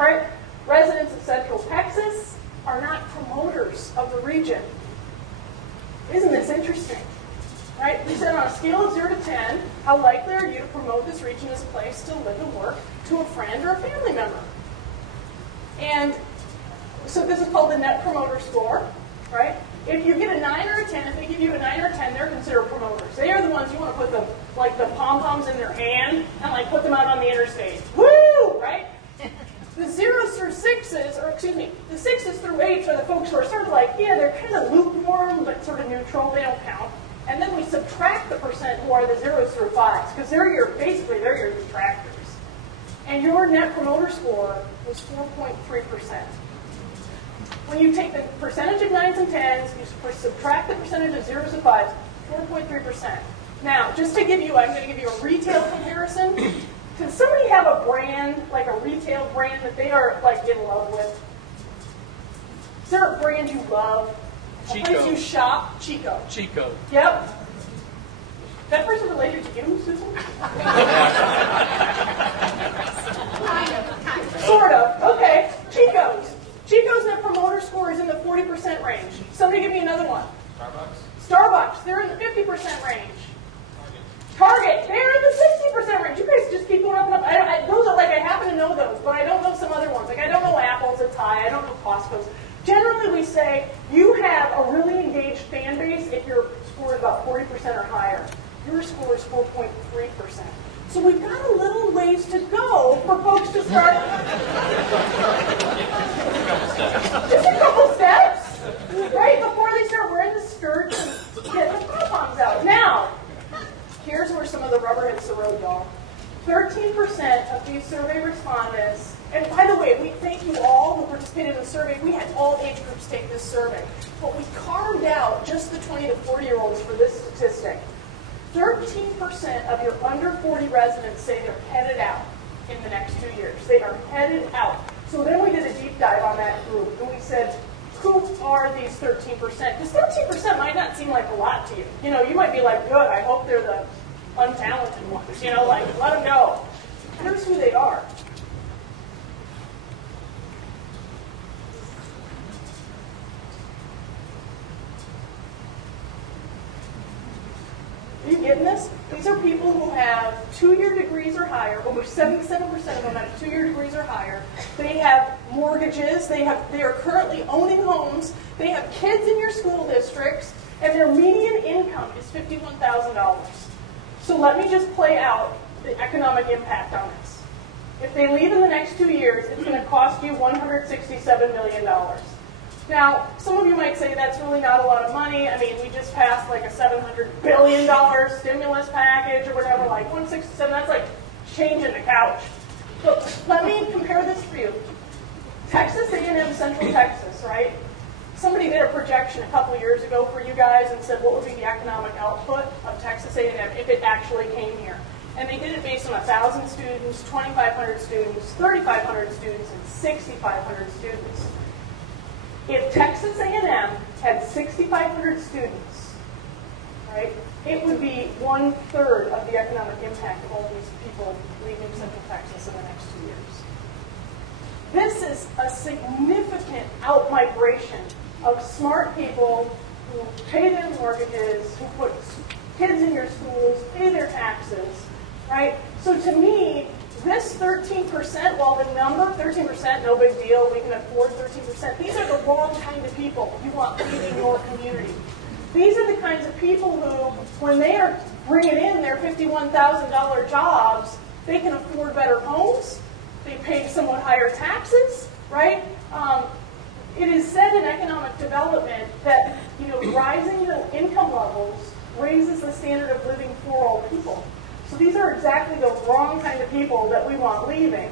All right? Residents of Central Texas are not promoters of the region. Isn't this interesting? Right? We said on a scale of 0 to 10, how likely are you to promote this region as a place to live and work to a friend or a family member? And so this is called the Net Promoter Score, right? If you get a 9 or a 10, if they give you a 9 or a 10, they're considered promoters. They are the ones you want to put the pom-poms in their hand and put them out on the interstate. Woo! Right? The 0s through 6s, or excuse me, the 6s through 8s are the folks who are sort of they're kind of lukewarm, but sort of neutral. They don't count. And then we subtract the percent who are the 0s through 5s, because they're your detractors. And your Net Promoter Score was 4.3%. When you take the percentage of 9s and 10s, you subtract the percentage of 0s and 5s, 4.3%. Now, just to give you, I'm going to give you a retail comparison. Can somebody have a brand, like a retail brand that they are in love with? Is there a brand you love? Chico. A place you shop? Chico. Chico. Yep. That person related to you, Susan? Sort of. Okay. Chico's. Chico's Net Promoter Score is in the 40% range. Somebody give me another one. Starbucks. They're in the 50% range. Target. They're in the 60% range. You guys just keep going up and up. Those are I happen to know those, but I don't know some other ones. I don't know Apple's, it's high. I don't know Costco's. Generally, we say you have a really engaged fan base if your score is about 40% or higher. Your score is 4.3%. So we've got a little ways to go for folks to start. Just a couple steps, right? Before they start wearing the skirts and getting the pom-poms out. Now, here's where some of the rubber hits the road, y'all. 13% of these survey respondents, and by the way, we thank you all who participated in the survey. We had all age groups take this survey. But we carved out just the 20 to 40-year-olds for this statistic. 13% of your under 40 residents say they're headed out in the next 2 years. They are headed out. So then we did a deep dive on that group, and we said, who are these 13%? Because 13% might not seem like a lot to you. You might be good, I hope they're the untalented ones. Let them go. Here's who they are. Are you getting this? These are people who have 2-year degrees or higher. Over 77% of them have 2-year degrees or higher. They have mortgages. They are currently owning homes. They have kids in your school districts, and their median income is $51,000. So let me just play out the economic impact on this. If they leave in the next 2 years, it's going to cost you $167 million. Now, some of you might say that's really not a lot of money. I mean, we just passed a $700 billion stimulus package or whatever, 167, that's changing the couch. But let me compare this for you. Texas A&M Central Texas, right? Somebody did a projection a couple of years ago for you guys and said what would be the economic output of Texas A&M if it actually came here. And they did it based on 1,000 students, 2,500 students, 3,500 students, and 6,500 students. If Texas A&M had 6,500 students, right, it would be 1/3 of the economic impact of all these people leaving Central Texas in the next 2 years. This is a significant out-migration of smart people who pay their mortgages, who put kids in your schools, pay their taxes, right? So to me, this 13%, while the number, 13%, no big deal, we can afford 13%, these are the wrong kind of people you want leading your community. These are the kinds of people who, when they are bringing in their $51,000 jobs, they can afford better homes, they pay somewhat higher taxes, right? It is said in economic development that rising the income levels raises the standard of living for all people. So these are exactly the wrong kind of people that we want leaving.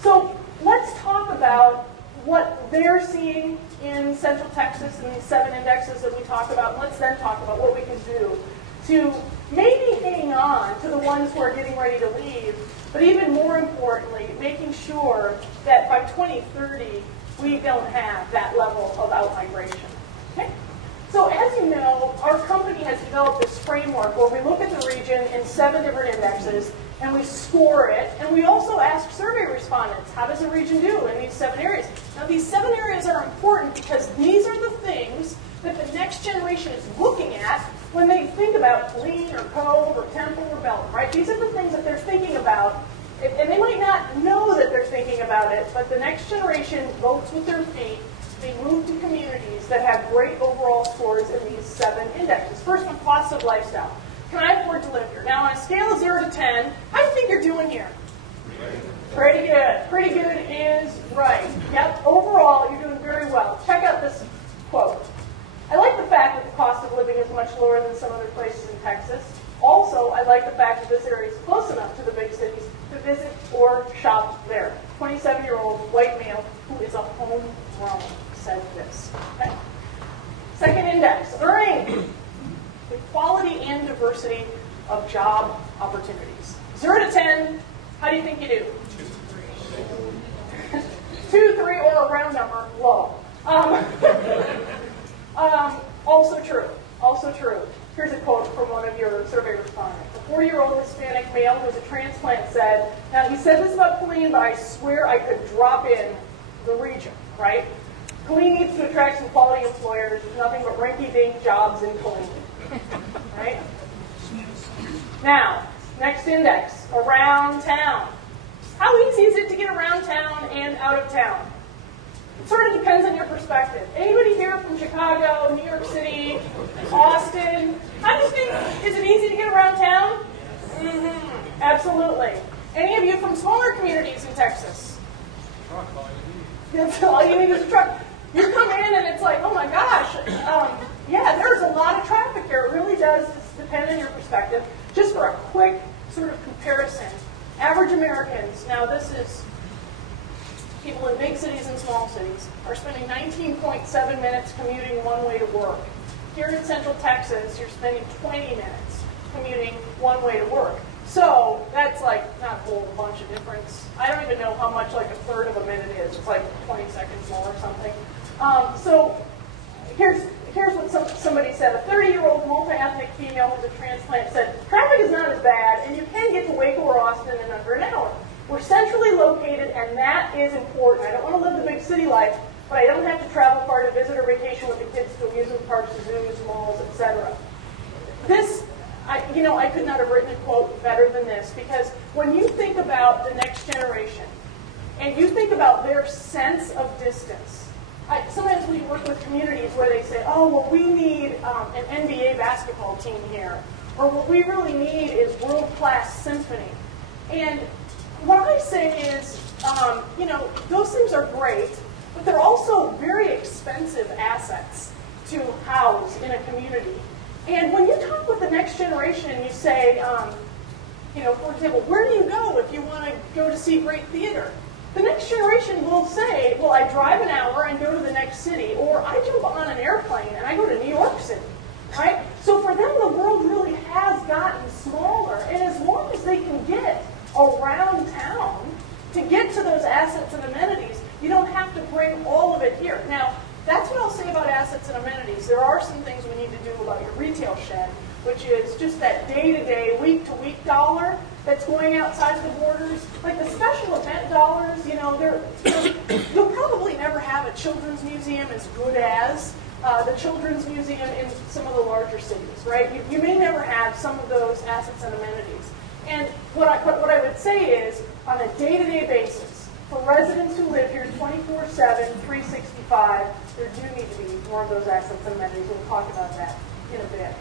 So let's talk about what they're seeing in Central Texas and these 7 indexes that we talk about. And let's then talk about what we can do to maybe hang on to the ones who are getting ready to leave, but even more importantly, making sure that by 2030, we don't have that level of out-migration. Okay? So as you know, our company has developed this framework where we look at the region in 7 different indexes, and we score it, and we also ask survey respondents, how does the region do in these 7 areas? Now, these 7 areas are important because these are the things that the next generation is looking at when they think about Killeen or Cove or Temple or Belton, right? These are the things that they're thinking about, and they might not know that they're thinking about it, but the next generation votes with their feet. They move to communities that have great overall scores in these 7 indexes. First one, cost of lifestyle. Can I afford to live here? Now, on a scale of 0 to 10, how do you think you're doing here? Pretty good. Pretty good is right. Yep, overall, you're doing very well. Check out this quote. I like the fact that the cost of living is much lower than some other places in Texas. Also, I like the fact that this area is close enough to the big cities to visit or shop there. 27-year-old white male who is a homegrown said this. Okay. Second index, earning. Equality and diversity of job opportunities. 0 to 10, how do you think you do? 2, 3, or a round number, low. Also true. Also true. Here's a quote from one of your survey respondents. A 40-year-old Hispanic male who was a transplant said, now he said this about Killeen, but I swear I could drop in the region, right? Killeen needs to attract some quality employers, nothing but rinky-dink jobs in Killeen. Right? Now, next index, around town. How easy is it to get around town and out of town? It sort of depends on your perspective. Anybody here from Chicago, New York City, Austin? How do you think, is it easy to get around town? Mm-hmm. Absolutely. Any of you from smaller communities in Texas? That's all you need is a truck. You come in and it's like, oh my gosh, yeah, there's a lot of traffic here. It really does depend on your perspective. Just for a quick sort of comparison, average Americans, now this is people in big cities and small cities, are spending 19.7 minutes commuting one way to work. Here in Central Texas, you're spending 20 minutes commuting one way to work. So that's like not a whole bunch of difference. I don't even know how much like a third of a minute is. It's like 20 seconds more or something. So here's what somebody said. A 30-year-old multi-ethnic female who's a transplant said, traffic is not as bad, and you can get to Waco or Austin in under an hour. We're centrally located, and that is important. I don't want to live the big city life, but I don't have to travel far to visit or vacation with the kids to amusement parks, zoos, malls, etc. This, I could not have written a quote better than this, because when you think about the next generation, and you think about their sense of distance, sometimes we work with communities where they say, oh, well, we need an NBA basketball team here, or what we really need is world-class symphony. And what I say is, those things are great, but they're also very expensive assets to house in a community. And when you talk with the next generation and you say, for example, where do you go if you want to go to see great theater? The next generation will say, well, I drive an hour and go to the next city, or I jump on an airplane and I go to New York City, right? So for them, the world really has gotten smaller. And as long as they can get around town to get to those assets and amenities, you don't have to bring all of it here. Now, that's what I'll say about assets and amenities. There are some things we need to do about your retail shed, which is just that day-to-day, week-to-week dollar that's going outside the borders. Like the special event dollars, you'll probably never have a children's museum as good as the children's museum in some of the larger cities, right? You may never have some of those assets and amenities. And what I would say is, on a day-to-day basis, for residents who live here 24/7, 365, there do need to be more of those assets and amenities. We'll talk about that in a bit.